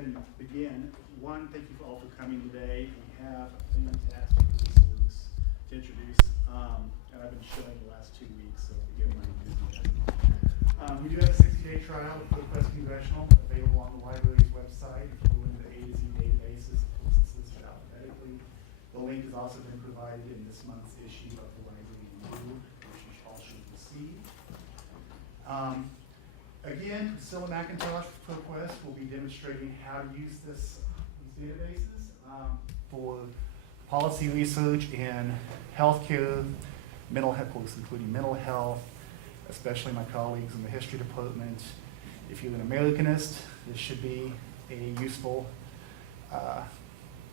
ahead and begin. One, thank you all for coming today. We have a fantastic resource to introduce, and I've been showing the last 2 weeks, so forgive my enthusiasm. We do have a 60-day trial with ProQuest Congressional available on the library's website. If you go into the A to Z databases, of course it's listed alphabetically. The link has also been provided in this month's issue of the Library Review, which you all should receive. Again, Priscilla McIntosh with ProQuest will be demonstrating how to use these databases for policy research in healthcare, mental health, including mental health, especially my colleagues in the history department. If you're an Americanist, this should be a useful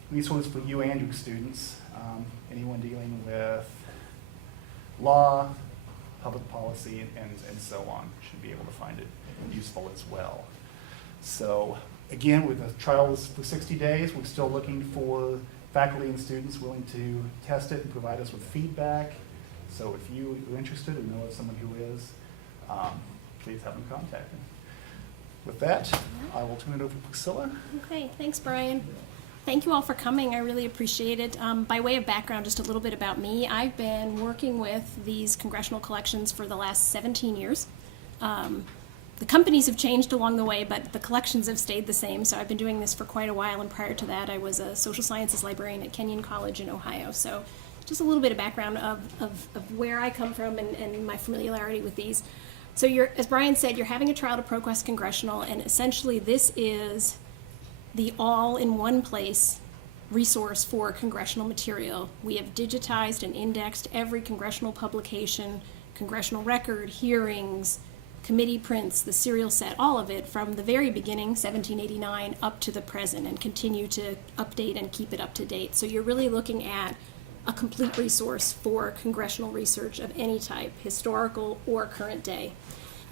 resource for you and your students. Anyone dealing with law, public policy, and so on should be able to find it useful as well. So again, with the trials for 60 days, we're still looking for faculty and students willing to test it and provide us with feedback. So if you are interested or know of someone who is, please have them contact me. With that, I will turn it over to Priscilla. Okay, thanks, Brian. Thank you all for coming. I really appreciate it. By way of background, just a little bit about me. I've been working with these congressional collections for the last 17 years. The companies have changed along the way, but the collections have stayed the same. So I've been doing this for quite a while, and prior to that, I was a social sciences librarian at Kenyon College in Ohio. So just a little bit of background of where I come from and my familiarity with these. So as Brian said, you're having a trial to ProQuest Congressional, and essentially this is the all-in-one place resource for congressional material. We have digitized and indexed every congressional publication, congressional record, hearings, committee prints, the serial set, all of it from the very beginning, 1789, up to the present, and continue to update and keep it up to date. So you're really looking at a complete resource for congressional research of any type, historical or current day.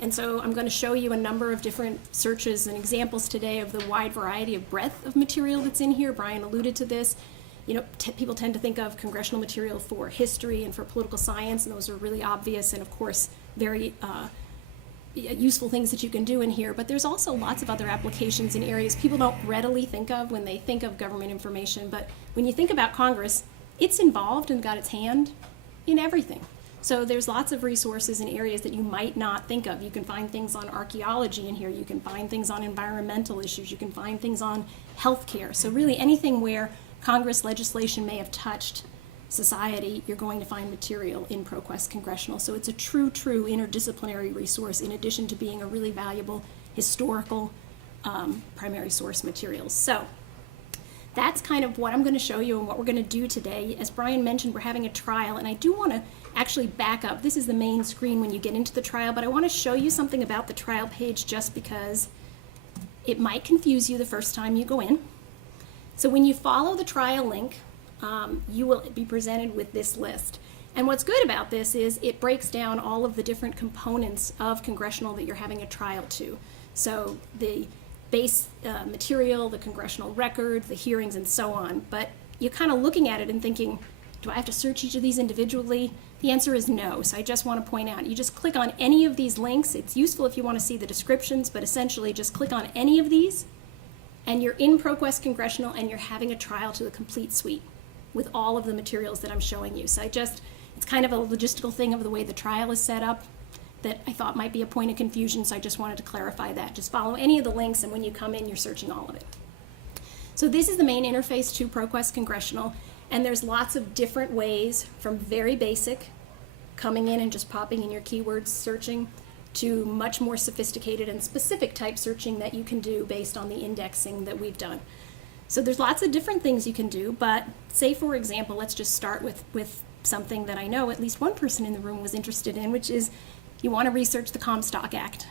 And so I'm going to show you a number of different searches and examples today of the wide variety of breadth of material that's in here. Brian alluded to this. You know, people tend to think of congressional material for history and for political science, and those are really obvious and, of course, very useful things that you can do in here. But there's also lots of other applications in areas people don't readily think of when they think of government information. But when you think about Congress, it's involved and got its hand in everything. So there's lots of resources in areas that you might not think of. You can find things on archaeology in here. You can find things on environmental issues. You can find things on healthcare. So really anything where Congress legislation may have touched society, you're going to find material in ProQuest Congressional. So it's a true interdisciplinary resource in addition to being a really valuable historical primary source materials. So that's kind of what I'm going to show you and what we're going to do today. As Brian mentioned, we're having a trial, and I do want to actually back up. This is the main screen when you get into the trial, but I want to show you something about the trial page just because it might confuse you the first time you go in. So when you follow the trial link, you will be presented with this list. And what's good about this is it breaks down all of the different components of congressional that you're having a trial to. So the base material, the congressional record, the hearings, and so on. But you're kind of looking at it and thinking, do I have to search each of these individually? The answer is no. So I just want to point out, you just click on any of these links. It's useful if you want to see the descriptions, but essentially just click on any of these, and you're in ProQuest Congressional, and you're having a trial to the complete suite with all of the materials that I'm showing you. So it's kind of a logistical thing of the way the trial is set up that I thought might be a point of confusion, so I just wanted to clarify that. Just follow any of the links, and when you come in, you're searching all of it. So this is the main interface to ProQuest Congressional, and there's lots of different ways from very basic, coming in and just popping in your keywords searching, to much more sophisticated and specific type searching that you can do based on the indexing that we've done. So there's lots of different things you can do, but say, for example, let's just start with something that I know at least one person in the room was interested in, which is you want to research the Comstock Act.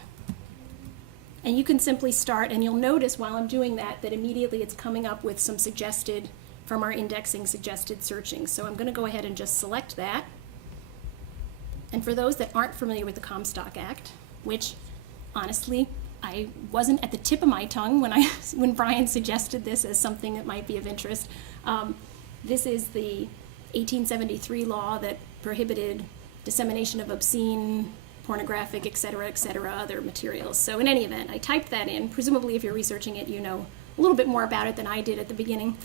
And you can simply start, and you'll notice while I'm doing that immediately it's coming up with some suggested, from our indexing, suggested searching. So I'm going to go ahead and just select that. And for those that aren't familiar with the Comstock Act, which honestly I wasn't at the tip of my tongue when Brian suggested this as something that might be of interest. This is the 1873 law that prohibited dissemination of obscene, pornographic, et cetera, other materials. So in any event, I typed that in. Presumably if you're researching it, you know a little bit more about it than I did at the beginning.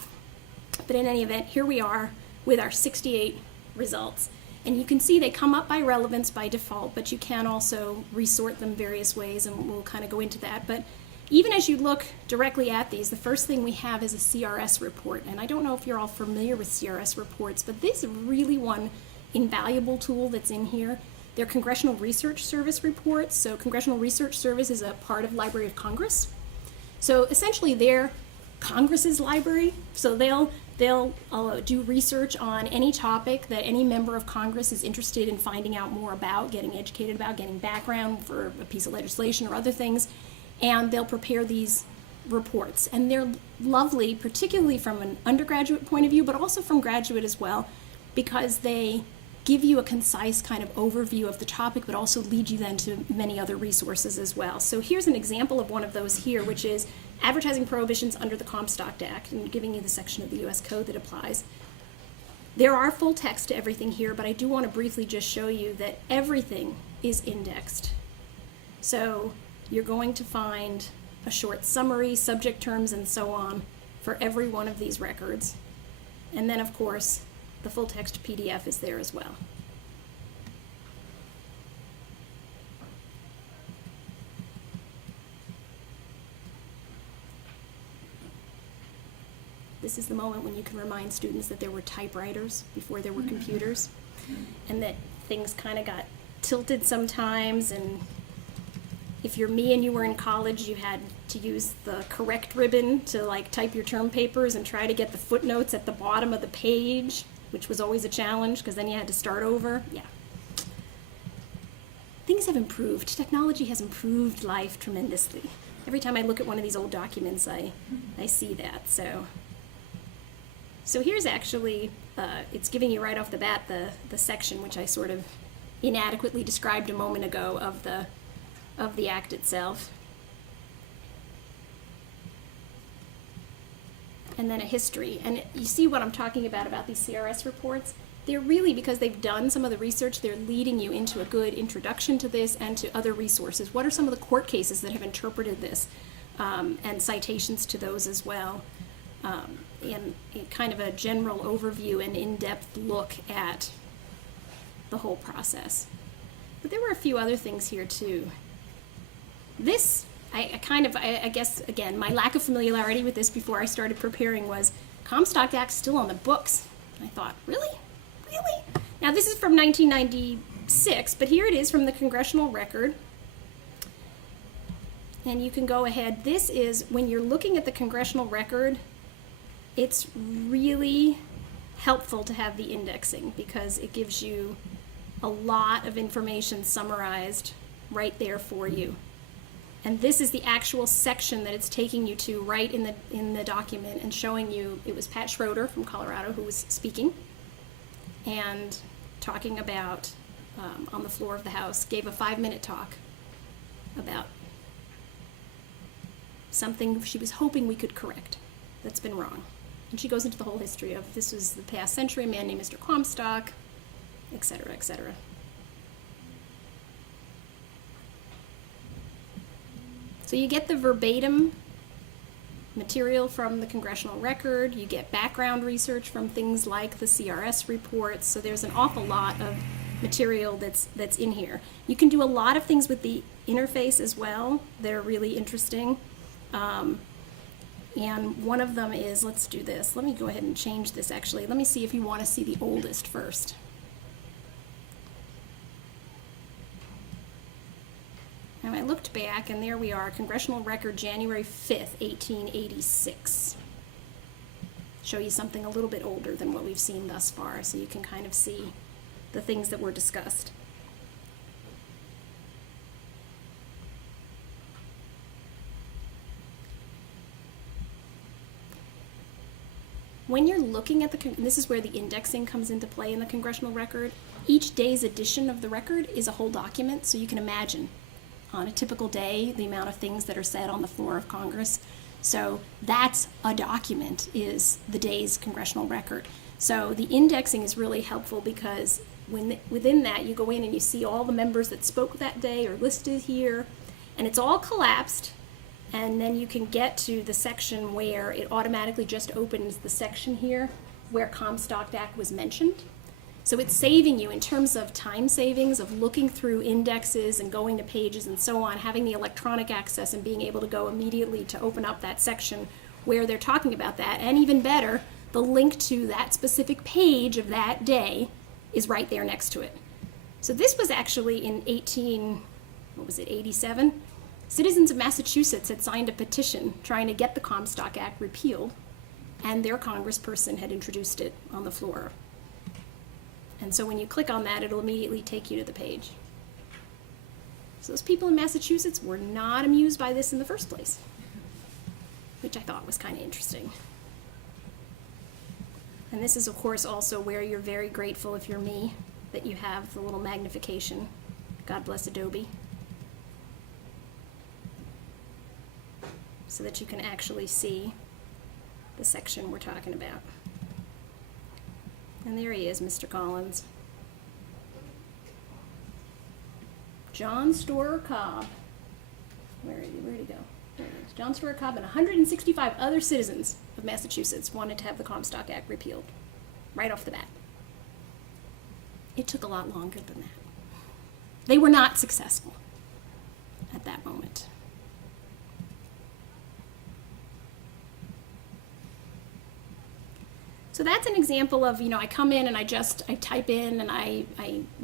But in any event, here we are with our 68 results. And you can see they come up by relevance by default, but you can also resort them various ways, and we'll kind of go into that. But even as you look directly at these, the first thing we have is a CRS report. And I don't know if you're all familiar with CRS reports, but this is really one invaluable tool that's in here. They're Congressional Research Service reports. So Congressional Research Service is a part of Library of Congress. So essentially they're Congress's library. So they'll do research on any topic that any member of Congress is interested in finding out more about, getting educated about, getting background for a piece of legislation or other things, and they'll prepare these reports. And they're lovely, particularly from an undergraduate point of view, but also from graduate as well, because they give you a concise kind of overview of the topic, but also lead you then to many other resources as well. So here's an example of one of those here, which is advertising prohibitions under the Comstock Act, and giving you the section of the U.S. Code that applies. There are full text to everything here, but I do want to briefly just show you that everything is indexed. So you're going to find a short summary, subject terms, and so on for every one of these records. And then, of course, the full text PDF is there as well. This is the moment when you can remind students that there were typewriters before there were computers, and that things kind of got tilted sometimes, and if you're me and you were in college, you had to use the correct ribbon to like type your term papers and try to get the footnotes at the bottom of the page, which was always a challenge because then you had to start over. Yeah. Things have improved. Technology has improved life tremendously. Every time I look at one of these old documents, I see that. So here's actually, it's giving you right off the bat the section which I sort of inadequately described a moment ago of the act itself. And then a history. And you see what I'm talking about these CRS reports? They're really, because they've done some of the research, they're leading you into a good introduction to this and to other resources. What are some of the court cases that have interpreted this? And citations to those as well. And kind of a general overview and in-depth look at the whole process. But there were a few other things here too. This, I guess, again, my lack of familiarity with this before I started preparing was Comstock Act still on the books. I thought, really? Really? Now this is from 1996, but here it is from the Congressional Record. And you can go ahead. This is, when you're looking at the Congressional Record, it's really helpful to have the indexing because it gives you a lot of information summarized right there for you. And this is the actual section that it's taking you to right in the document and showing you, it was Pat Schroeder from Colorado who was speaking and talking about, on the floor of the House, gave a 5-minute talk about something she was hoping we could correct that's been wrong. And she goes into the whole history of this was the past century, a man named Mr. Comstock, et cetera, et cetera. So you get the verbatim material from the Congressional Record, you get background research from things like the CRS reports, so there's an awful lot of material that's in here. You can do a lot of things with the interface as well that are really interesting. And one of them is, let's do this. Let me go ahead and change this actually. Let me see if you want to see the oldest first. And I looked back, and there we are, Congressional Record, January 5th, 1886. Show you something a little bit older than what we've seen thus far, so you can kind of see the things that were discussed. When you're looking at and this is where the indexing comes into play in the Congressional Record, each day's edition of the record is a whole document, so you can imagine on a typical day the amount of things that are said on the floor of Congress. So that's a document, is the day's Congressional Record. So the indexing is really helpful because within that you go in and you see all the members that spoke that day are listed here, and it's all collapsed And then you can get to the section where it automatically just opens the section here where Comstock Act was mentioned. So it's saving you in terms of time savings of looking through indexes and going to pages and so on, having the electronic access and being able to go immediately to open up that section where they're talking about that. And even better, the link to that specific page of that day is right there next to it. So this was actually in 87? Citizens of Massachusetts had signed a petition trying to get the Comstock Act repealed, and their congressperson had introduced it on the floor. And so when you click on that, it'll immediately take you to the page. So those people in Massachusetts were not amused by this in the first place, which I thought was kind of interesting. And this is, of course, also where you're very grateful, if you're me, that you have the little magnification. God bless Adobe. So that you can actually see the section we're talking about. And there he is, Mr. Collins. John Storer Cobb. Where'd he go? There he is. John Storer Cobb and 165 other citizens of Massachusetts wanted to have the Comstock Act repealed, right off the bat. It took a lot longer than that. They were not successful at that moment. So that's an example of, I come in and I type in and I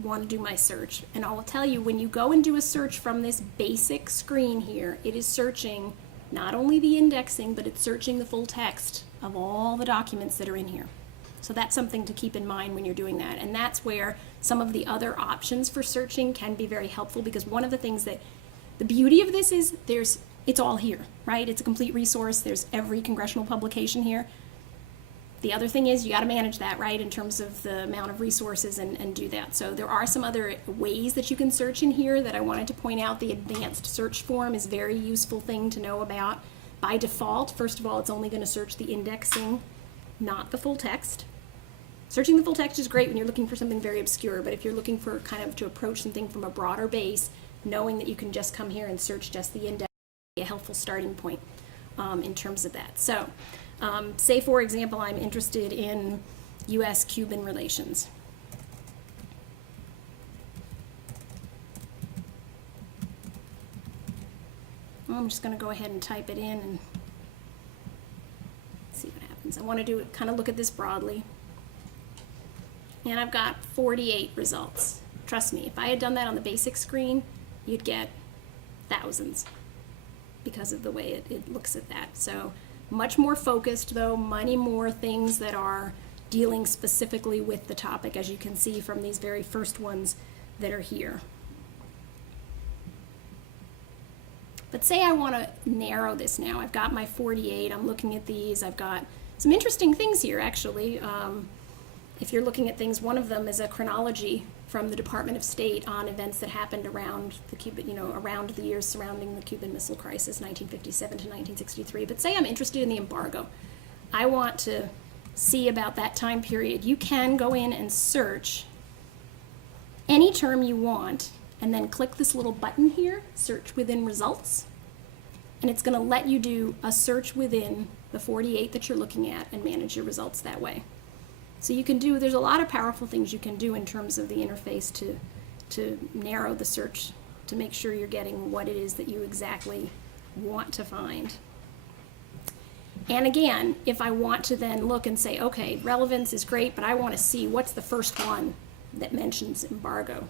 want to do my search. And I'll tell you, when you go and do a search from this basic screen here, it is searching not only the indexing, but it's searching the full text of all the documents that are in here. So that's something to keep in mind when you're doing that. And that's where some of the other options for searching can be very helpful, because one of the things that, the beauty of this is it's all here, right? It's a complete resource. There's every congressional publication here. The other thing is you got to manage that, right, in terms of the amount of resources and do that. So there are some other ways that you can search in here that I wanted to point out. The advanced search form is a very useful thing to know about. By default, first of all, it's only going to search the indexing, not the full text. Searching the full text is great when you're looking for something very obscure, but if you're looking for kind of to approach something from a broader base, knowing that you can just come here and search just the index is a helpful starting point in terms of that. So. Say, for example, I'm interested in U.S.-Cuban relations. Well, I'm just going to go ahead and type it in and see what happens. I want to kind of look at this broadly. And I've got 48 results. Trust me, if I had done that on the basic screen, you'd get thousands because of the way it looks at that. So. Much more focused, though, many more things that are dealing specifically with the topic, as you can see from these very first ones that are here. But say I want to narrow this now. I've got my 48. I'm looking at these. I've got some interesting things here, actually. If you're looking at things, one of them is a chronology from the Department of State on events that happened around the Cuban, around the years surrounding the Cuban Missile Crisis, 1957 to 1963. But say I'm interested in the embargo. I want to see about that time period. You can go in and search any term you want, and then click this little button here, search within results, and it's going to let you do a search within the 48 that you're looking at and manage your results that way. So you can there's a lot of powerful things you can do in terms of the interface to narrow the search to make sure you're getting what it is that you exactly want to find. And again, if I want to then look and say, okay, relevance is great, but I want to see what's the first one that mentions embargo.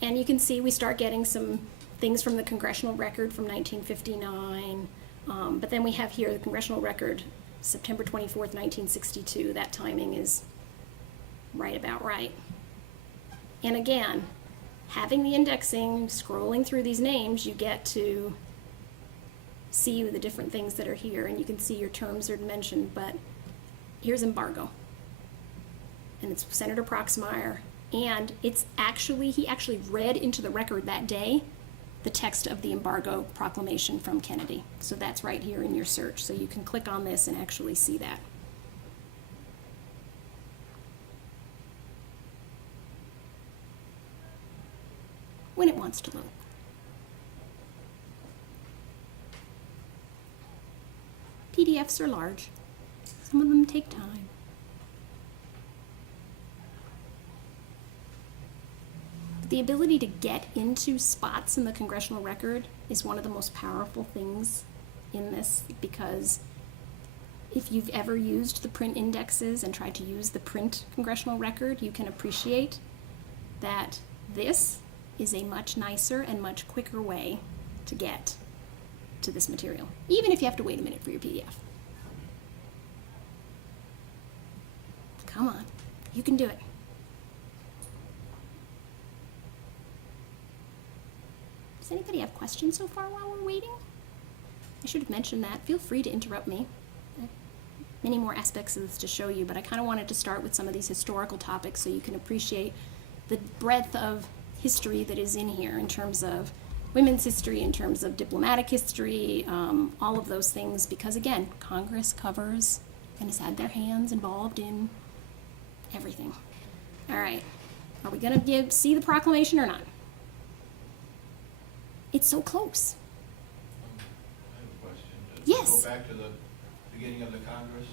And you can see we start getting some things from the Congressional Record from 1959, but then we have here the Congressional Record September 24th, 1962. That timing is right about right. And again, having the indexing, scrolling through these names, you get to see the different things that are here, and you can see your terms are mentioned, but here's embargo. And it's Senator Proxmire, and he actually read into the record that day the text of the embargo proclamation from Kennedy. So that's right here in your search. So you can click on this and actually see that. When it wants to load. PDFs are large. Some of them take time. The ability to get into spots in the congressional record is one of the most powerful things in this, because if you've ever used the print indexes and tried to use the print congressional record, you can appreciate that this is a much nicer and much quicker way to get to this material, even if you have to wait a minute for your PDF. Come on, you can do it. Does anybody have questions so far while we're waiting? I should have mentioned that. Feel free to interrupt me. I have many more aspects of this to show you, but I kind of wanted to start with some of these historical topics so you can appreciate the breadth of history that is in here in terms of women's history, in terms of diplomatic history, all of those things, because again, Congress covers and has had their hands involved in everything. All right, are we gonna see the proclamation or not? It's so close. I have a question. Does Yes. it go back to the beginning of the Congress?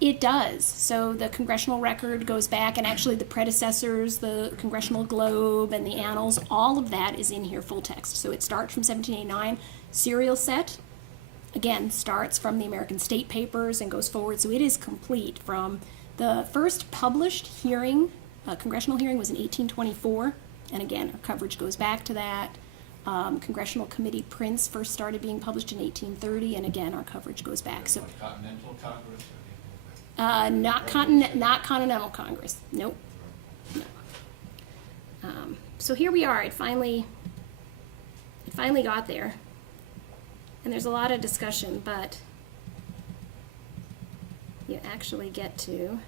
It does. So the congressional record goes back, and actually the predecessors, the Congressional Globe and the Annals, all of that is in here full text. So it starts from 1789. Serial set, again, starts from the American State Papers and goes forward. So it is complete from the first published hearing, congressional hearing was in 1824. And again, our coverage goes back to that. Congressional Committee prints first started being published in 1830, and again, our coverage goes back. So, Like Continental Congress? not Continental Congress. Nope. No. So here we are. It finally got there, and there's a lot of discussion, but you actually get to.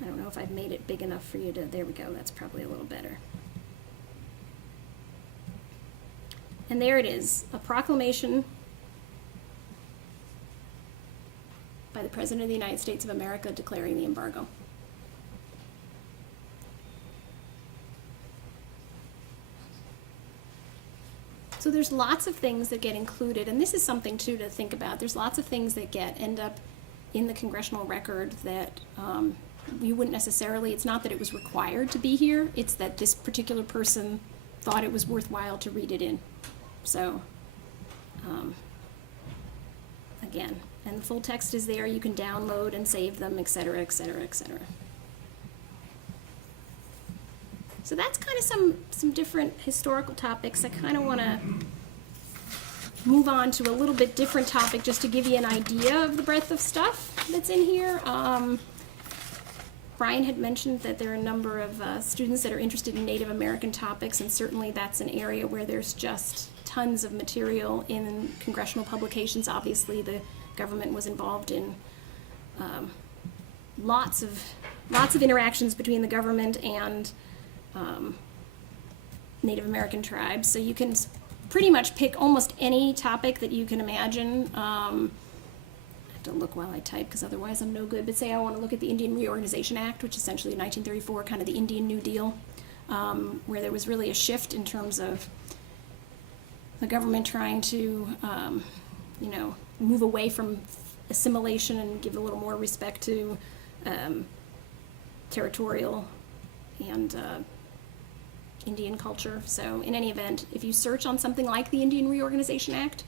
I don't know if I've made it big enough for you to. There we go. That's probably a little better. And there it is, a proclamation by the President of the United States of America declaring the embargo. So there's lots of things that get included, and this is something too to think about. There's lots of things that end up in the congressional record that you wouldn't necessarily, it's not that it was required to be here, it's that this particular person thought it was worthwhile to read it in. So, again, and the full text is there. You can download and save them, et cetera, et cetera, et cetera. So that's kind of some different historical topics. I kind of want to move on to a little bit different topic just to give you an idea of the breadth of stuff that's in here. Brian had mentioned that there are a number of students that are interested in Native American topics, and certainly that's an area where there's just tons of material in congressional publications. Obviously, the government was involved in lots of interactions between the government and Native American tribes. So you can pretty much pick almost any topic that you can imagine. I have to look while I type because otherwise I'm no good. But say I want to look at the Indian Reorganization Act, which is essentially 1934, kind of the Indian New Deal, where there was really a shift in terms of the government trying to, move away from assimilation and give a little more respect to territorial and Indian culture. So in any event, if you search on something like the Indian Reorganization Act,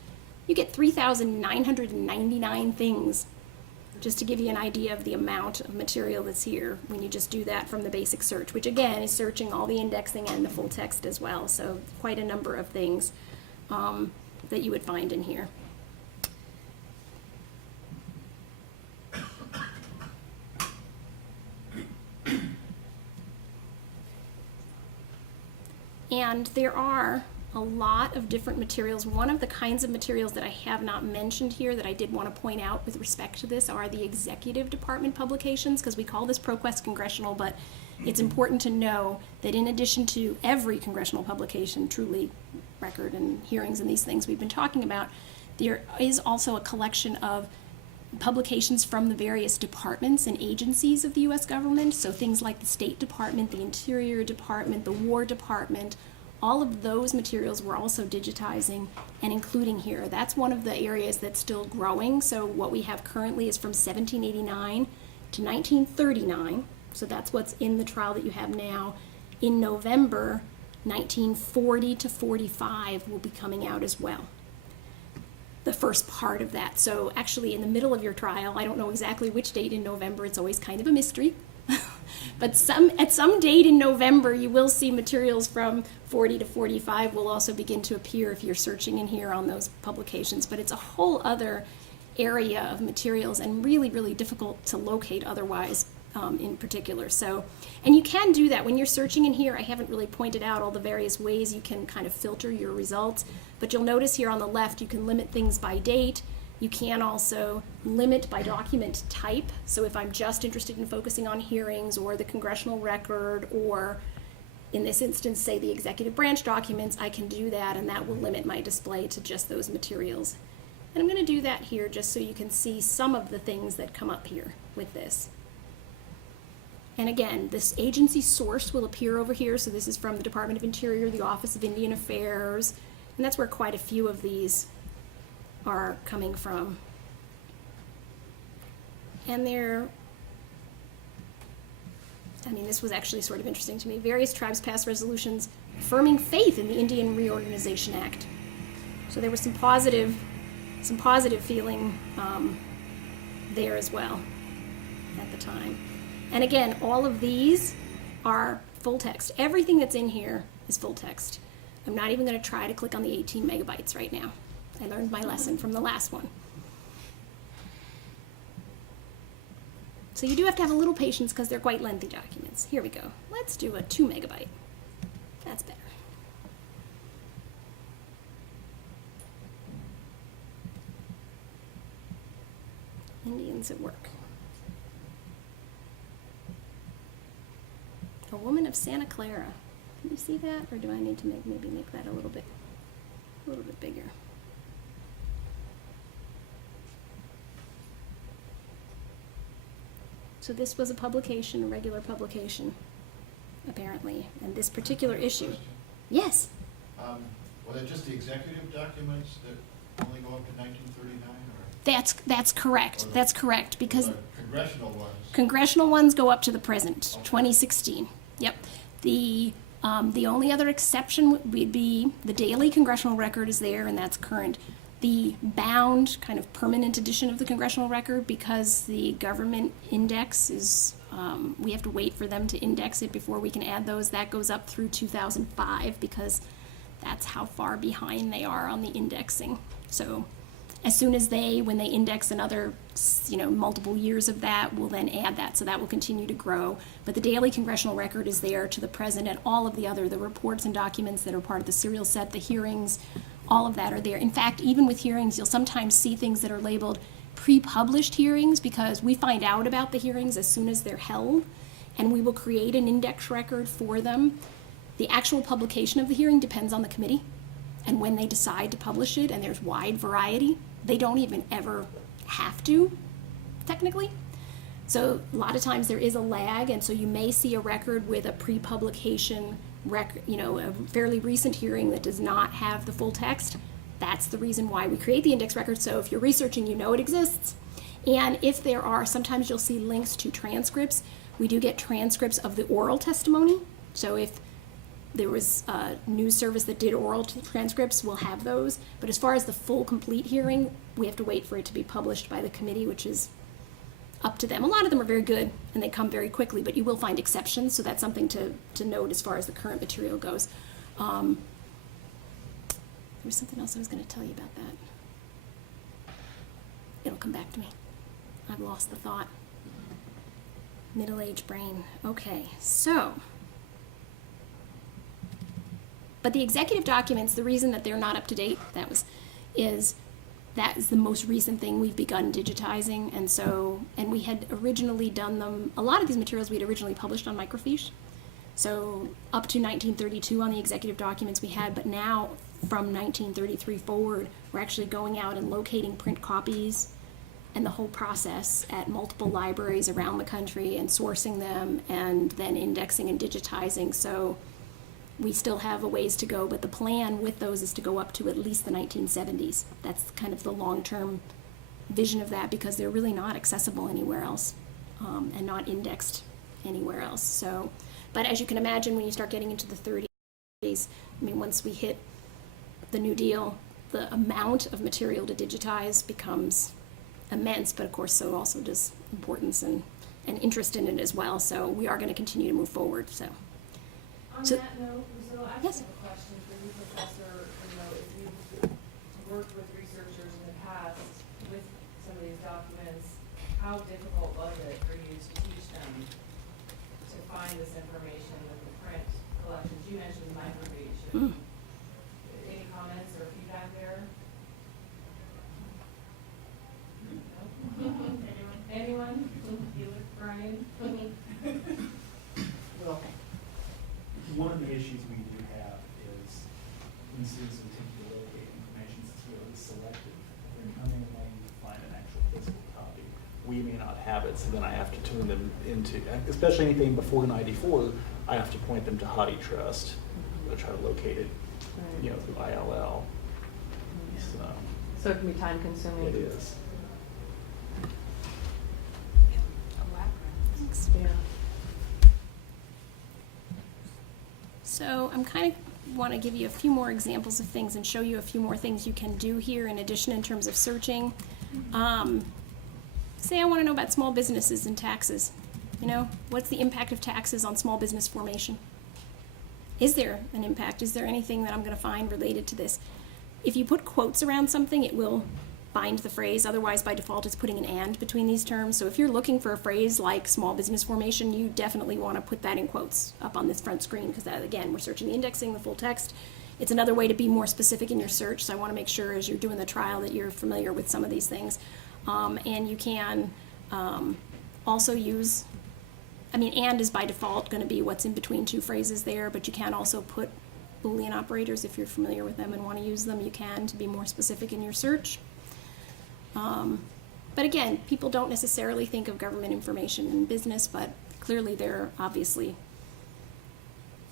you get 3,999 things, just to give you an idea of the amount of material that's here when you just do that from the basic search, which again is searching all the indexing and the full text as well. So quite a number of things that you would find in here. And there are a lot of different materials. One of the kinds of materials that I have not mentioned here that I did want to point out with respect to this are the executive department publications, because we call this ProQuest Congressional, but it's important to know that in addition to every congressional publication, truly record and hearings and these things we've been talking about, there is also a collection of publications from the various departments and agencies of the U.S. government, so things like the State Department, the Interior Department, the War Department, all of those materials we're also digitizing and including here. That's one of the areas that's still growing. So what we have currently is from 1789 to 1939. So that's what's in the trial that you have now. In November, 1940 to 45 will be coming out as well. The first part of that. So actually in the middle of your trial, I don't know exactly which date in November, it's always kind of a mystery. But at some date in November, you will see materials from 40 to 45 will also begin to appear if you're searching in here on those publications. But it's a whole other area of materials and really, really difficult to locate otherwise in particular. So, and you can do that when you're searching in here. I haven't really pointed out all the various ways you can kind of filter your results, but you'll notice here on the left you can limit things by date. You can also limit by document type. So if I'm just interested in focusing on hearings or the congressional record, or in this instance, say the executive branch documents, I can do that, and that will limit my display to just those materials. And I'm going to do that here just so you can see some of the things that come up here with this. And again, this agency source will appear over here. So this is from the Department of Interior, the Office of Indian Affairs, and that's where quite a few of these are coming from. And this was actually sort of interesting to me. Various tribes passed resolutions affirming faith in the Indian Reorganization Act. So there was some positive feeling there as well at the time. And again, all of these are full text. Everything that's in here is full text. I'm not even going to try to click on the 18 megabytes right now. I learned my lesson from the last one. So you do have to have a little patience because they're quite lengthy documents. Here we go. Let's do a 2 megabyte. That's better. Indians at work. A woman of Santa Clara. Can you see that? Or do I need to maybe make that a little bit bigger? So this was a publication, a regular publication, apparently, and this particular issue. Question. Yes. Were they just the executive documents that only go up to 1939, or? That's correct. That's correct, because The congressional ones? congressional ones go up to the present, Okay. 2016. Yep. The only other exception would be the daily congressional record is there, and that's current. The bound, kind of permanent edition of the congressional record, because the government index is, we have to wait for them to index it before we can add those. That goes up through 2005 because that's how far behind they are on the indexing. So as soon as when they index another, multiple years of that, we'll then add that. So that will continue to grow. But the daily congressional record is there to the present, and all of the reports and documents that are part of the serial set, the hearings, all of that are there. In fact, even with hearings, you'll sometimes see things that are labeled pre-published hearings, because we find out about the hearings as soon as they're held, and we will create an index record for them. The actual publication of the hearing depends on the committee and when they decide to publish it, and there's wide variety. They don't even ever have to, technically. So a lot of times there is a lag, and so you may see a record with a pre-publication record, a fairly recent hearing that does not have the full text. That's the reason why we create the index record. So if you're researching, you know it exists. And if there are, sometimes you'll see links to transcripts. We do get transcripts of the oral testimony. So if there was a news service that did oral transcripts, we'll have those. But as far as the full, complete hearing, we have to wait for it to be published by the committee, which is up to them. A lot of them are very good, and they come very quickly, but you will find exceptions, so that's something to note as far as the current material goes. There was something else I was going to tell you about that. It'll come back to me. I've lost the thought. Middle-aged brain. Okay, so... But the executive documents, the reason that they're not up to date, that is the most recent thing we've begun digitizing, and we had originally done them, a lot of these materials we had originally published on microfiche, so up to 1932 on the executive documents we had, but now from 1933 forward, we're actually going out and locating print copies and the whole process at multiple libraries around the country and sourcing them and then indexing and digitizing. So we still have a ways to go, but the plan with those is to go up to at least the 1970s. That's kind of the long-term vision of that, because they're really not accessible anywhere else, and not indexed anywhere else. So, but as you can imagine, when you start getting into the 30s, I mean, once we hit the New Deal, the amount of material to digitize becomes immense, but of course so also does importance and interest in it as well. So we are going to continue to move forward. So. On So- that note, Priscilla, I Yes. just have a question for you, Professor. You know, if you've worked with researchers in the past with some of these documents, how difficult was it for you to teach them to find this information with the print collections? You mentioned microfiche. Any comments or feedback there? No? Anyone? You, Brian? Well, one of the issues we do have is when students attempt to locate information, it's really selective. They're coming and wanting to find an actual physical copy. We may not have it, so then I have to tune them into, especially anything before 94, I have to point them to HathiTrust to try to locate it, you know, through ILL. So it can be time consuming. It is. Thanks. Yeah. So I'm kind of want to give you a few more examples of things and show you a few more things you can do here in addition in terms of searching. Say I want to know about small businesses and taxes. You know, what's the impact of taxes on small business formation? Is there an impact? Is there anything that I'm going to find related to this? If you put quotes around something, it will find the phrase. Otherwise, by default, it's putting an and between these terms. So if you're looking for a phrase like small business formation, you definitely want to put that in quotes up on this front screen, because that, again, we're searching the indexing, the full text. It's another way to be more specific in your search. So I want to make sure as you're doing the trial that you're familiar with some of these things. And you can also use, I mean, and is by default going to be what's in between two phrases there, but you can also put Boolean operators if you're familiar with them and want to use them. You can to be more specific in your search. But again, people don't necessarily think of government information in business, but clearly they're obviously,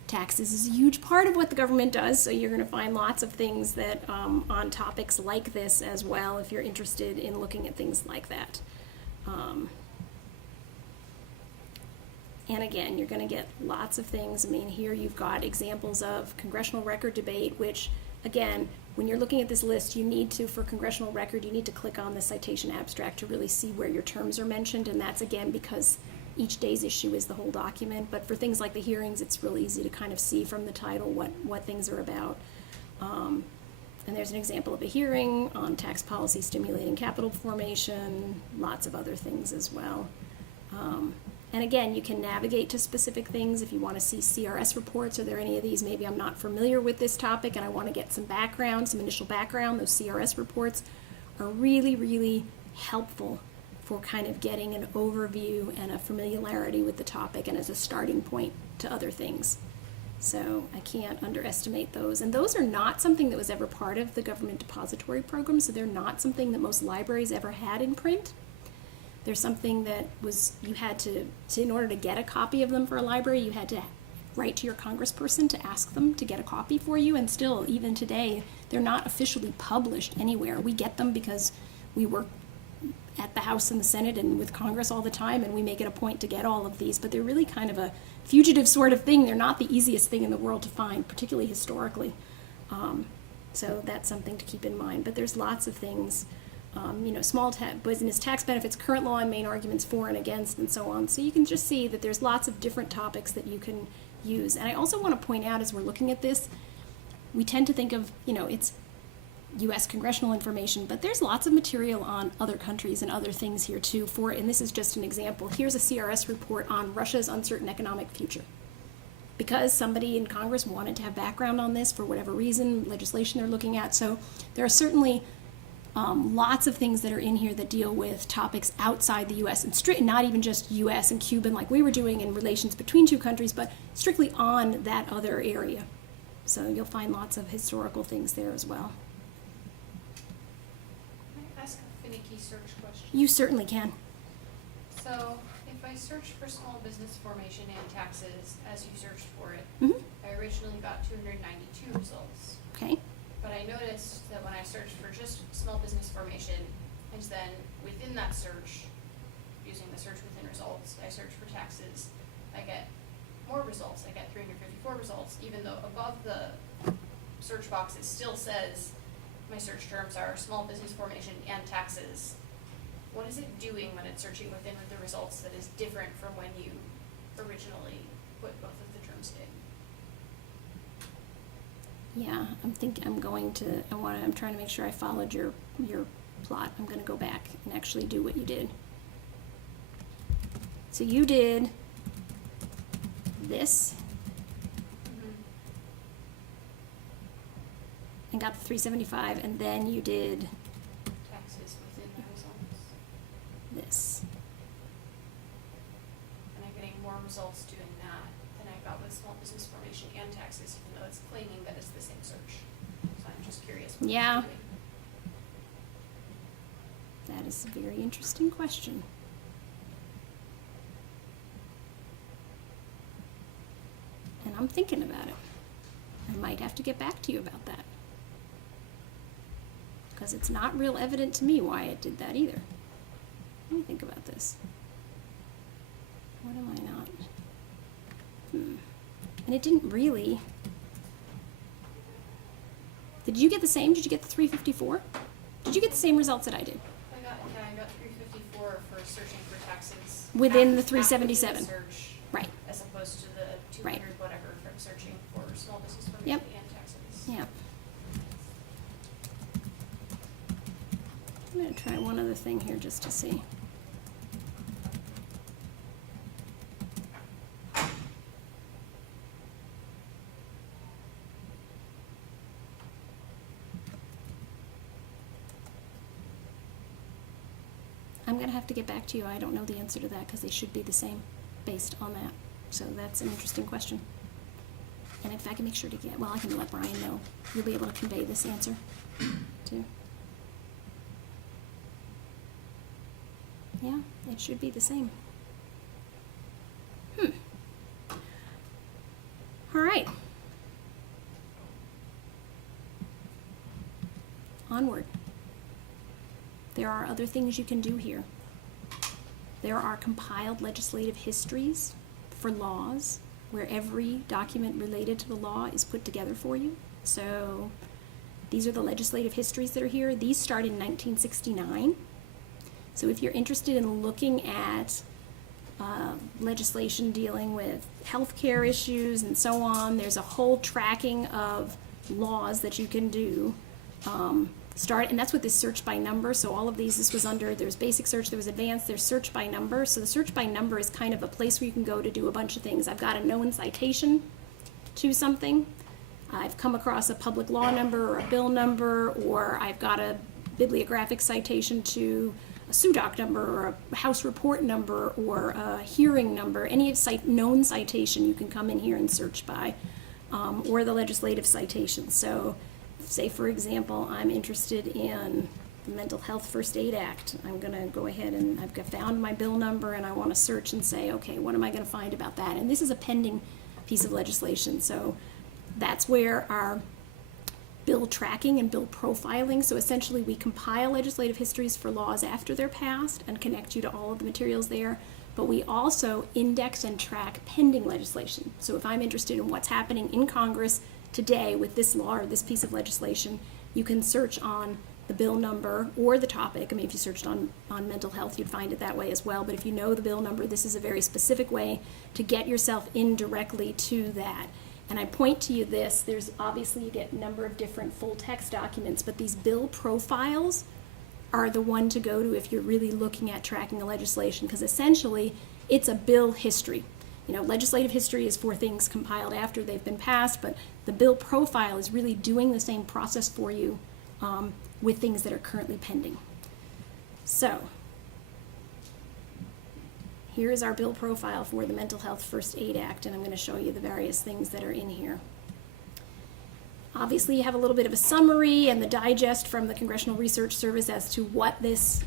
taxes is a huge part of what the government does, so you're going to find lots of things that on topics like this as well if you're interested in looking at things like that. And again, you're going to get lots of things. I mean, here you've got examples of congressional record debate, which, again, when you're looking at this list, you need to, for congressional record, you need to click on the citation abstract to really see where your terms are mentioned, and that's, again, because each day's issue is the whole document. But for things like the hearings, it's really easy to kind of see from the title what things are about. And there's an example of a hearing on tax policy stimulating capital formation, lots of other things as well. And again, you can navigate to specific things if you want to see CRS reports. Are there any of these? Maybe I'm not familiar with this topic and I want to get some background, some initial background. Those CRS reports are really, really helpful for kind of getting an overview and a familiarity with the topic and as a starting point to other things. So I can't underestimate those. And those are not something that was ever part of the government depository program, so they're not something that most libraries ever had in print. There's something that was, you had to, in order to get a copy of them for a library, you had to write to your congressperson to ask them to get a copy for you, and still, even today, they're not officially published anywhere. We get them because we work at the House and the Senate and with Congress all the time, and we make it a point to get all of these, but they're really kind of a fugitive sort of thing. They're not the easiest thing in the world to find, particularly historically. So that's something to keep in mind, but there's lots of things. You know, small business tax benefits, current law and main arguments for and against, and so on. So you can just see that there's lots of different topics that you can use. And I also want to point out, as we're looking at this, we tend to think of, you know, it's U.S. congressional information, but there's lots of material on other countries and other things here too. And this is just an example. Here's a CRS report on Russia's uncertain economic future. Because somebody in Congress wanted to have background on this for whatever reason, legislation they're looking at. So there are certainly lots of things that are in here that deal with topics outside the U.S. and not even just U.S. and Cuban like we were doing in relations between two countries, but strictly on that other area. So you'll find lots of historical things there as well. Can I ask a finicky search question? You certainly can. So, If I searched for small business formation and taxes as you searched for it, Mhm. I originally got 292 results. Okay, But I noticed that when I searched for just small business formation, and then within that search, using the search within results, I search for taxes, I get more results. I get 354 results, even though above the search box it still says my search terms are small business formation and taxes. What is it doing when it's searching within the results that is different from when you originally put both of the terms in? yeah, I'm trying to make sure I followed your plot. I'm gonna go back and actually do what you did. So you did this and got the 375, and then you did Taxes within the results. this. And I'm getting more results doing that than I got with small business formation and taxes, even though it's claiming that it's the same search. So I'm just curious what Yeah. it's doing. That is a very interesting question. And I'm thinking about it. I might have to get back to you about that. Because it's not real evident to me why it did that either. Let me think about this. What am I not? And it didn't really. Did you get the same? Did you get the 354? Did you get the same results that I did? I got 354 for searching for taxes. Within the after doing 377. search, Right. as opposed to the 200 Right. whatever from searching for small business formation Yep. and taxes. Yeah. I'm gonna try one other thing here just to see. I'm gonna have to get back to you. I don't know the answer to that because they should be the same based on that. So that's an interesting question. And if I can make sure to get, well, I can let Brian know. You'll be able to convey this answer too. Yeah, it should be the same. All right. Onward. There are other things you can do here. There are compiled legislative histories for laws where every document related to the law is put together for you. So these are the legislative histories that are here. These start in 1969. So if you're interested in looking at legislation dealing with healthcare issues and so on, there's a whole tracking of laws that you can do. And that's with this search by number. So all of these, this was under, there's basic search, there was advanced, there's search by number. So the search by number is kind of a place where you can go to do a bunch of things. I've got a known citation to something. I've come across a public law number or a bill number, or I've got a bibliographic citation to a SUDOC number or a House report number or a hearing number. Any known citation you can come in here and search by, or the legislative citation. So say, for example, I'm interested in the Mental Health First Aid Act. I'm going to go ahead and I've found my bill number and I want to search and say, okay, what am I going to find about that? And this is a pending piece of legislation. So that's where our bill tracking and bill profiling. So essentially we compile legislative histories for laws after they're passed and connect you to all of the materials there. But we also index and track pending legislation. So if I'm interested in what's happening in Congress today with this law or this piece of legislation, you can search on the bill number or the topic. I mean, if you searched on mental health, you'd find it that way as well. But if you know the bill number, this is a very specific way to get yourself in directly to that. And I point to you this, there's obviously you get a number of different full text documents, but these bill profiles are the one to go to if you're really looking at tracking a legislation, because essentially it's a bill history. You know, legislative history is for things compiled after they've been passed, but the bill profile is really doing the same process for you with things that are currently pending. So, here is our bill profile for the Mental Health First Aid Act, and I'm going to show you the various things that are in here. Obviously, you have a little bit of a summary and the digest from the Congressional Research Service as to what this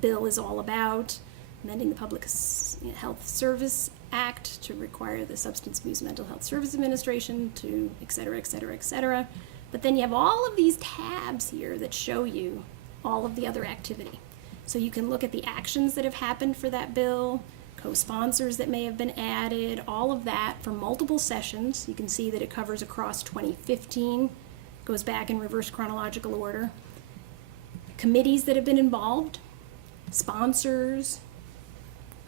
bill is all about. amending the Public Health Service Act to require the Substance Abuse Mental Health Service Administration to et cetera, et cetera, et cetera. But then you have all of these tabs here that show you all of the other activity. So you can look at the actions that have happened for that bill, co-sponsors that may have been added, all of that for multiple sessions. You can see that it covers across 2015, goes back in reverse chronological order. Committees that have been involved, sponsors,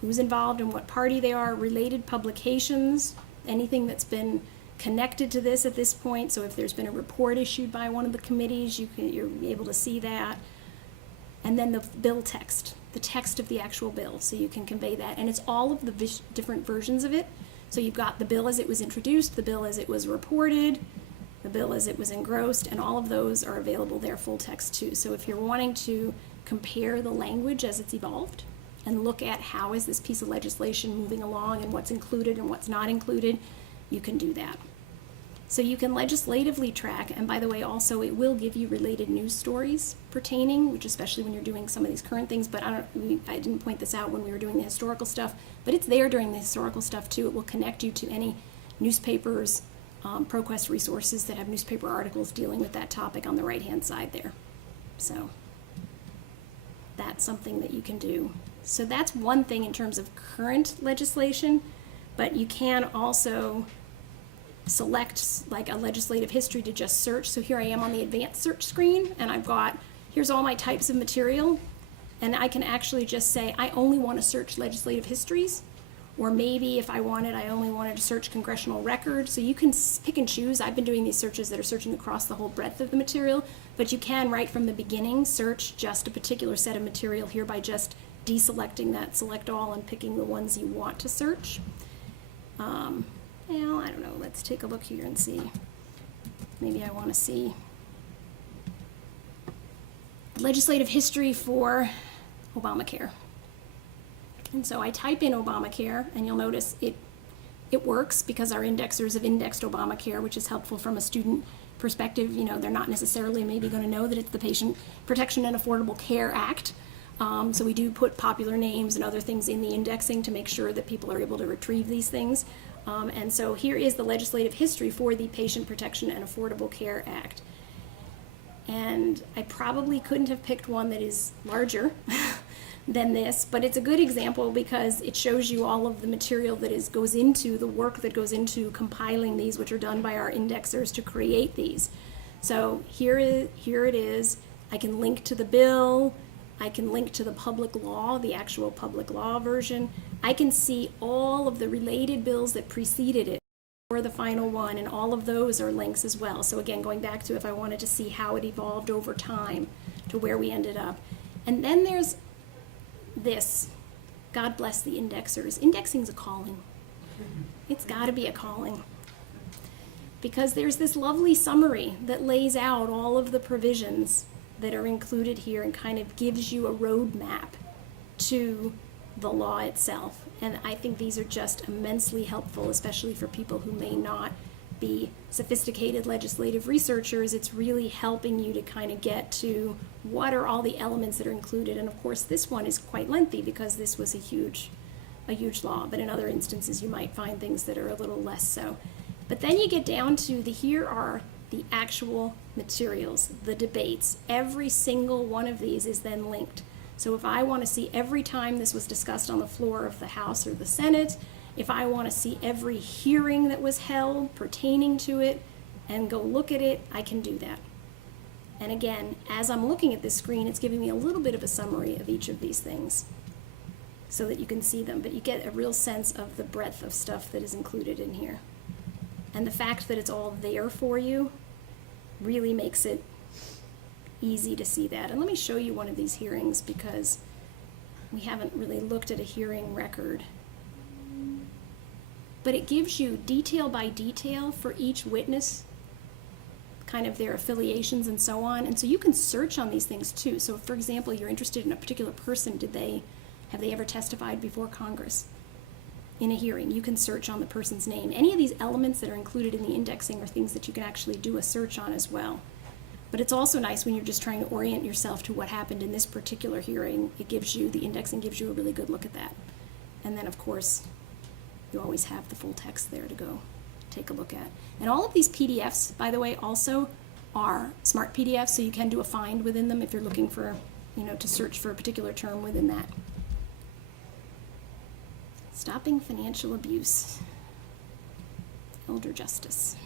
who's involved and what party they are, related publications, anything that's been connected to this at this point. So if there's been a report issued by one of the committees, you're able to see that. And then the bill text, the text of the actual bill, so you can convey that. And it's all of the different versions of it. So you've got the bill as it was introduced, the bill as it was reported, the bill as it was engrossed, and all of those are available there full text too. So if you're wanting to compare the language as it's evolved and look at how is this piece of legislation moving along and what's included and what's not included, you can do that. So you can legislatively track, and by the way, also it will give you related news stories pertaining, which especially when you're doing some of these current things, but I didn't point this out when we were doing the historical stuff, but it's there during the historical stuff too. It will connect you to any newspapers, ProQuest resources that have newspaper articles dealing with that topic on the right-hand side there. So that's something that you can do. So that's one thing in terms of current legislation, but you can also select like a legislative history to just search. So here I am on the advanced search screen, and I've got, here's all my types of material, and I can actually just say I only want to search legislative histories, or maybe if I wanted, I only wanted to search congressional records. So you can pick and choose. I've been doing these searches that are searching across the whole breadth of the material, but you can right from the beginning search just a particular set of material here by just deselecting that select all and picking the ones you want to search. Well, I don't know, let's take a look here and see. Maybe I want to see legislative history for Obamacare. And so I type in Obamacare, and you'll notice it works because our indexers have indexed Obamacare, which is helpful from a student perspective. You know, they're not necessarily maybe going to know that it's the Patient Protection and Affordable Care Act. So we do put popular names and other things in the indexing to make sure that people are able to retrieve these things. And so here is the legislative history for the Patient Protection and Affordable Care Act. And I probably couldn't have picked one that is larger than this, but it's a good example because it shows you all of the material that goes into the work that goes into compiling these, which are done by our indexers to create these. So here it is. I can link to the bill. I can link to the public law, the actual public law version. I can see all of the related bills that preceded it or the final one, and all of those are links as well. So again, going back to if I wanted to see how it evolved over time to where we ended up. And then there's this. God bless the indexers. Indexing's a calling. It's got to be a calling. Because there's this lovely summary that lays out all of the provisions that are included here and kind of gives you a roadmap to the law itself. And I think these are just immensely helpful, especially for people who may not be sophisticated legislative researchers. It's really helping you to kind of get to what are all the elements that are included. And of course, this one is quite lengthy because this was a huge law. But in other instances, you might find things that are a little less so. But then you get down to here are the actual materials, the debates. Every single one of these is then linked. So if I want to see every time this was discussed on the floor of the House or the Senate, if I want to see every hearing that was held pertaining to it and go look at it, I can do that. And again, as I'm looking at this screen, it's giving me a little bit of a summary of each of these things so that you can see them, but you get a real sense of the breadth of stuff that is included in here. And the fact that it's all there for you really makes it easy to see that. And let me show you one of these hearings because we haven't really looked at a hearing record. But it gives you detail by detail for each witness, kind of their affiliations and so on. And so you can search on these things too. So for example, you're interested in a particular person. Have they ever testified before Congress? In a hearing, you can search on the person's name. Any of these elements that are included in the indexing are things that you can actually do a search on as well. But it's also nice when you're just trying to orient yourself to what happened in this particular hearing. It gives you, the indexing gives you a really good look at that. And then, of course, you always have the full text there to go take a look at. And all of these PDFs, by the way, also are smart PDFs, so you can do a find within them if you're looking for, to search for a particular term within that. Stopping financial abuse. Elder justice.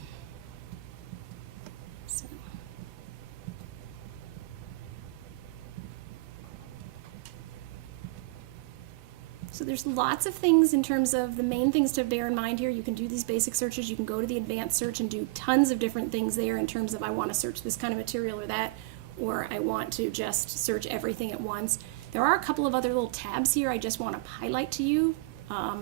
So there's lots of things in terms of the main things to bear in mind here. You can do these basic searches. You can go to the advanced search and do tons of different things there in terms of I want to search this kind of material or that, or I want to just search everything at once. There are a couple of other little tabs here I just want to highlight to you. A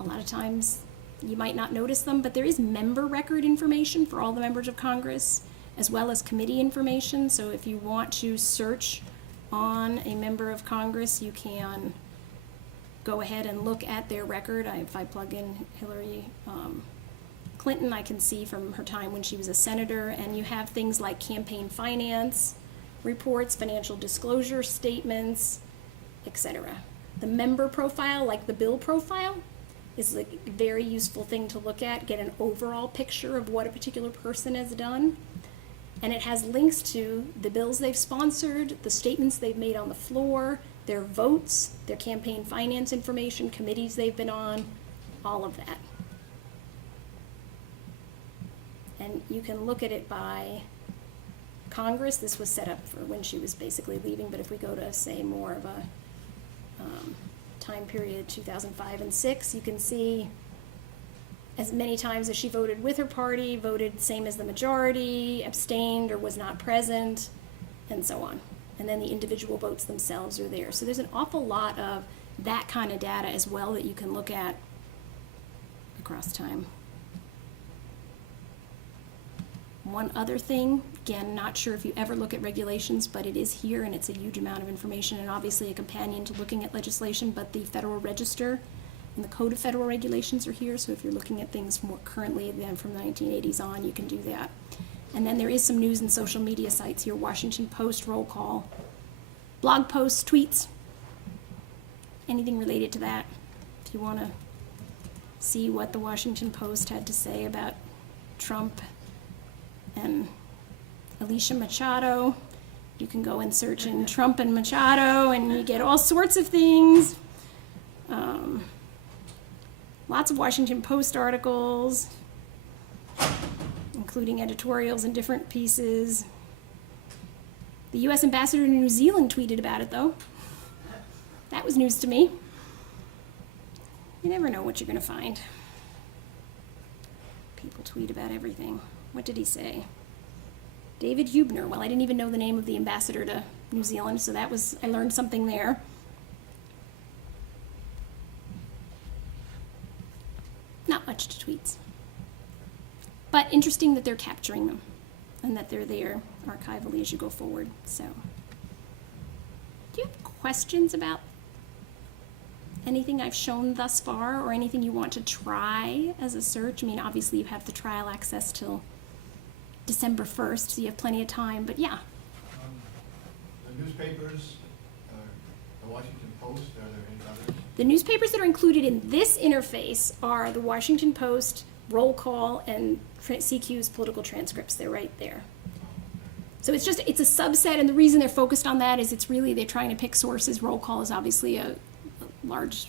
lot of times you might not notice them, but there is member record information for all the members of Congress, as well as committee information. So if you want to search on a member of Congress, you can go ahead and look at their record. If I plug in Hillary Clinton, I can see from her time when she was a senator, and you have things like campaign finance reports, financial disclosure statements, etc. The member profile, like the bill profile, is a very useful thing to look at, get an overall picture of what a particular person has done. And it has links to the bills they've sponsored, the statements they've made on the floor, their votes, their campaign finance information, committees they've been on, all of that. And you can look at it by Congress. This was set up for when she was basically leaving, but if we go to, say, more of a time period, 2005 and 6, you can see as many times as she voted with her party, voted same as the majority, abstained or was not present, and so on. And then the individual votes themselves are there. So there's an awful lot of that kind of data as well that you can look at across time. One other thing, again, not sure if you ever look at regulations, but it is here and it's a huge amount of information and obviously a companion to looking at legislation, but the Federal Register and the Code of Federal Regulations are here, so if you're looking at things more currently than from the 1980s on, you can do that. And then there is some news and social media sites here, Washington Post, roll call, blog posts, tweets, anything related to that. If you want to see what the Washington Post had to say about Trump and Alicia Machado, you can go and search in Trump and Machado and you get all sorts of things. Lots of Washington Post articles, including editorials and different pieces. The U.S. ambassador to New Zealand tweeted about it, though. That was news to me. You never know what you're going to find. People tweet about everything. What did he say? David Hubner. Well, I didn't even know the name of the ambassador to New Zealand, so that was, I learned something there. Not much to tweets. But interesting that they're capturing them and that they're there archivally as you go forward. So, do you have questions about anything I've shown thus far or anything you want to try as a search? I mean, obviously you have the trial access till December 1st, so you have plenty of time, but yeah. The newspapers, the Washington Post, are there any others? The newspapers that are included in this interface are the Washington Post, Roll Call, and CQ's political transcripts. They're right there. So it's a subset, and the reason they're focused on that is it's really, they're trying to pick sources. Roll Call is obviously a large,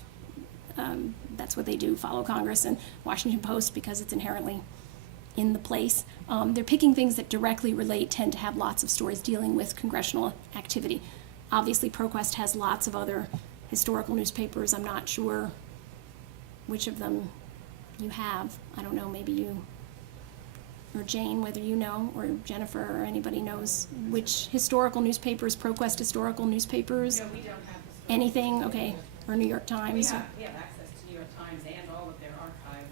that's what they do, follow Congress, and Washington Post, because it's inherently in the place. They're picking things that directly relate, tend to have lots of stories dealing with congressional activity. Obviously, ProQuest has lots of other historical newspapers. I'm not sure which of them you have. I don't know, maybe you or Jane, whether you know, or Jennifer or anybody knows which historical newspapers, ProQuest historical newspapers. No, we don't have historical. Anything, okay, or New York We Times. have access to New York Times and all of their archive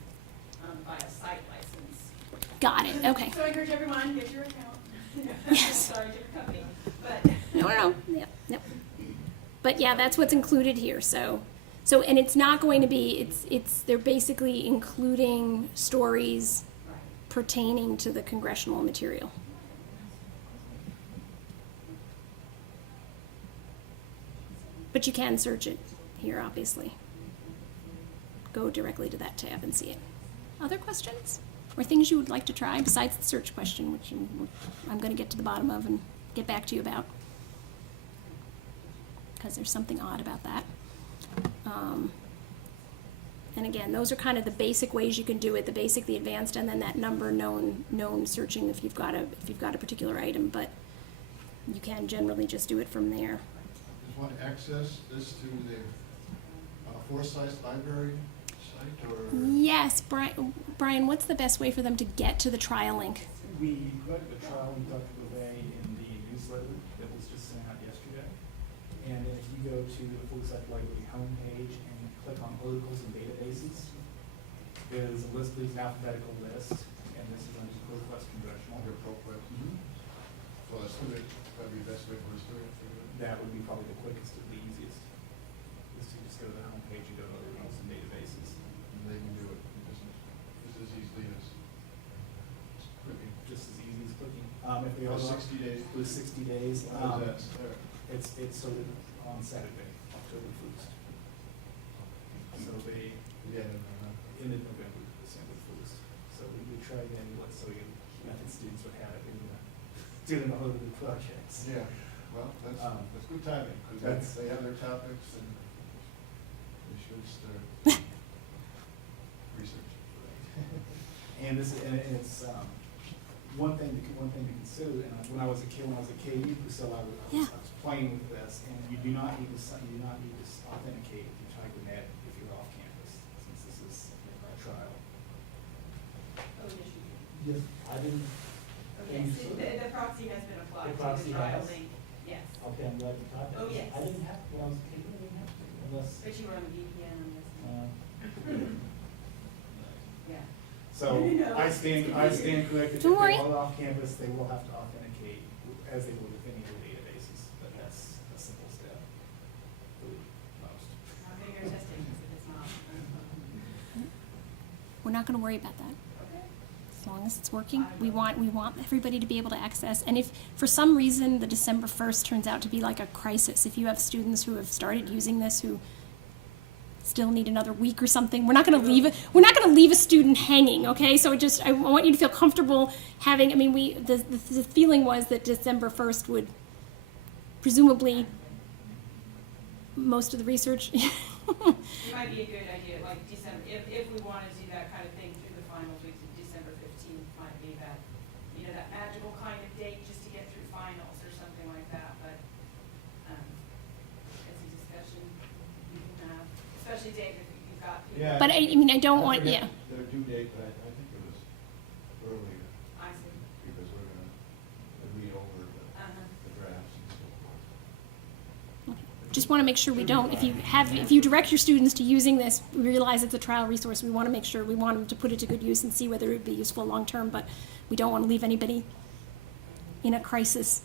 via site license. Got it, okay. So I encourage everyone, get your account. Yes. Sorry, different company, but. No, yep. But yeah, that's what's included here, so, and it's not going to be, they're basically including stories Right. pertaining to the congressional material. But you can search it here, obviously. Go directly to that tab and see it. Other questions? Or things you would like to try besides the search question, which I'm going to get to the bottom of and get back to you about. Because there's something odd about that. And again, those are kind of the basic ways you can do it, the basic, the advanced, and then that number known searching if you've got a particular item, but you can generally just do it from there. Does one access this to the Forsyth Library site, or? Yes, Brian, what's the best way for them to get to the trial link? We put the trial link Dr. Bouvet in the newsletter that was just sent out yesterday. And then if you go to the Forsyth Library homepage and click on articles and databases, there's a list, there's an alphabetical list, and this is under ProQuest Congressional. Under ProQuest. Well, let's do it, that'd be the best way for us to do it. That would be probably the quickest and the easiest, is to just go to the homepage and go to articles and databases. And they can do it just as easily as clicking. Just as easy as clicking. If they For are 60 days. For 60 days. How does that start? It's sort of on Saturday, October 1st. So they Yeah, ended November, December 1st. So we try again, let's so method students would have it in doing all of the projects. yeah, well, that's good timing, because That's- they have their topics and they should start research. And it's one thing to consider. And when I was a KU, Priscilla, I was playing with this, and you do not need to authenticate if you type in that if you're off campus, since this is a trial. Oh, yes, you do. Yes, I didn't. Okay, so the proxy has been applied The to proxy the trial has? link, yes. Okay, I'm glad you caught that. Oh, yes. I didn't have, when I was a KU, I didn't have to, unless. But you were on the VPN on this. Yeah. So No. I stand corrected. Don't If worry. they are off campus, they will have to authenticate as they would with any other databases, but that's a simple step for most. How big are test tations if it's not? We're not going to worry about that. Okay. As long as it's working, we want everybody to be able to access. And if for some reason the December 1st turns out to be like a crisis, if you have students who have started using this who still need another week or something, we're not going to leave a student hanging, okay? So I want you to feel comfortable having, I mean, the feeling was that December 1st would presumably most of the research It might be a good idea, like December, if we want to do that kind of thing through the finals weeks, December 15th might be that, that magical kind of date just to get through finals or something like that, but, it's a discussion you can have, especially David, if you've got people. Yeah. But I mean, I don't want, forget yeah. Their due date, but I think it was earlier, I see. because we're gonna read over Uh-huh. the drafts and so forth. Just want to make sure we don't, if you direct your students to using this, we realize it's a trial resource, we want to make sure, we want them to put it to good use and see whether it would be useful long-term, but we don't want to leave anybody in a crisis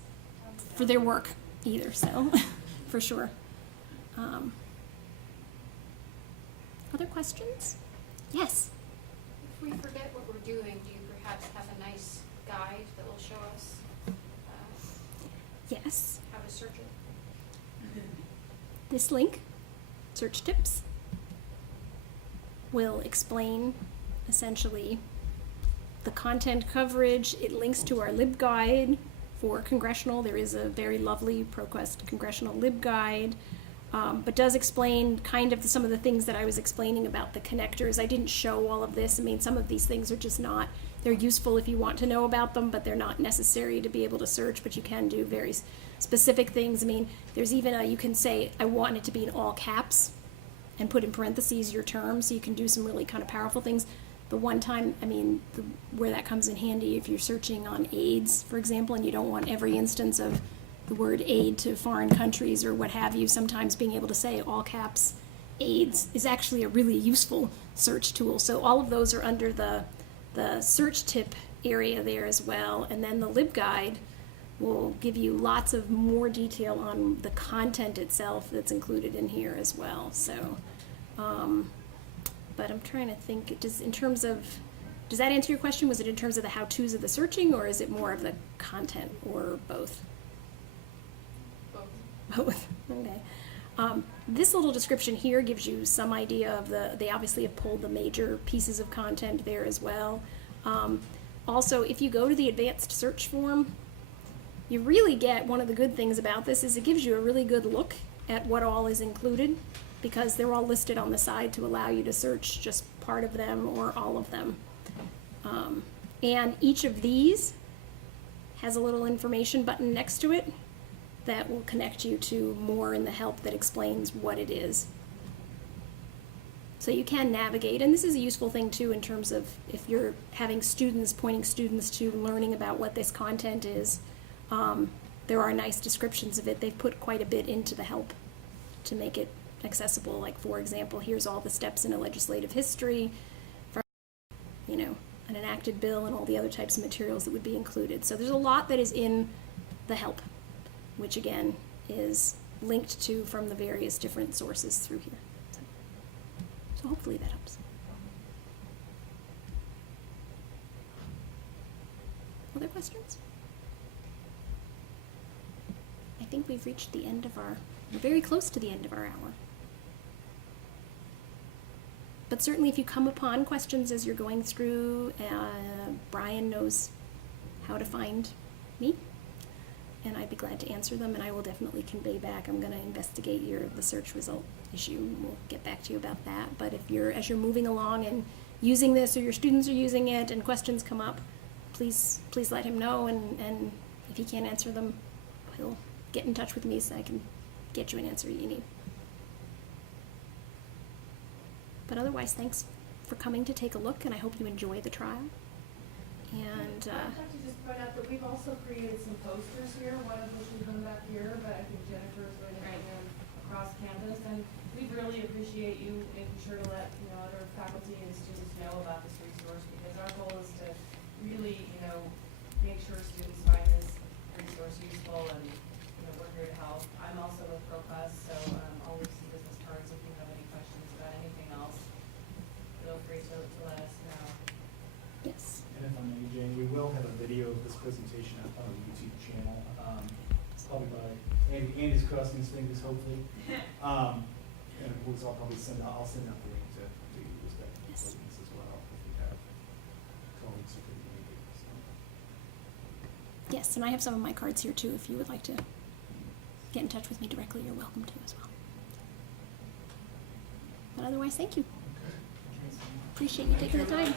for their work either, so, for sure. Other questions? Yes? If we forget what we're doing, do you perhaps have a nice guide that will show us Yes. how to search it? This link, Search Tips, will explain essentially the content coverage. It links to our LibGuide for Congressional. There is a very lovely ProQuest Congressional LibGuide, but does explain kind of some of the things that I was explaining about the connectors. I didn't show all of this. I mean, some of these things are just not, they're useful if you want to know about them, but they're not necessary to be able to search, but you can do very specific things. I mean, there's even you can say, I want it to be in all caps and put in parentheses your term, so you can do some really kind of powerful things. The one time, I mean, where that comes in handy if you're searching on AIDS, for example, and you don't want every instance of the word aid to foreign countries or what have you, sometimes being able to say all caps AIDS is actually a really useful search tool. So all of those are under the search tip area there as well. And then the LibGuide will give you lots of more detail on the content itself that's included in here as well. So, but I'm trying to think, does that answer your question? Was it in terms of the how-tos of the searching, or is it more of the content, or both? Both. Both, okay. This little description here gives you some idea of they obviously have pulled the major pieces of content there as well. Also, if you go to the advanced search form, you really get, one of the good things about this is it gives you a really good look at what all is included, because they're all listed on the side to allow you to search just part of them or all of them. And each of these has a little information button next to it that will connect you to more in the help that explains what it is. So you can navigate, and this is a useful thing too in terms of if you're having students, pointing students to learning about what this content is. There are nice descriptions of it. They've put quite a bit into the help to make it accessible. Like, for example, here's all the steps in a legislative history, from, you know, an enacted bill and all the other types of materials that would be included. So there's a lot that is in the help, which again is linked to from the various different sources through here. So hopefully that helps. Other questions? I think we've reached the end of we're very close to the end of our hour. But certainly if you come upon questions as you're going through, Brian knows how to find me, and I'd be glad to answer them, and I will definitely convey back. I'm going to investigate the search result issue, and we'll get back to you about that. But as you're moving along and using this, or your students are using it, and questions come up, please let him know, and if he can't answer them, he'll get in touch with me so I can get you an answer you need. But otherwise, thanks for coming to take a look, and I hope you enjoy the trial. And I'd like to just point out that we've also created some posters here, one of which we hung back here, but I think Jennifer's going to hang them across campus. And we really appreciate you making sure to let other faculty and students know about this resource, because our goal is to really make sure students find this resource useful, and we're here to help. I'm also with ProQuest, so always see business cards if you have any questions about anything else. Feel free to let us know. yes. And if I may, Jane, we will have a video of this presentation up on our YouTube channel. It's probably by Andy's crossing his fingers, hopefully. And of course, I'll send out the link to your respective Yes. programs as well if you have colleagues who could make it. So. Yes, and I have some of my cards here too. If you would like to get in touch with me directly, you're welcome to as well. But otherwise, thank you. Appreciate you taking the time.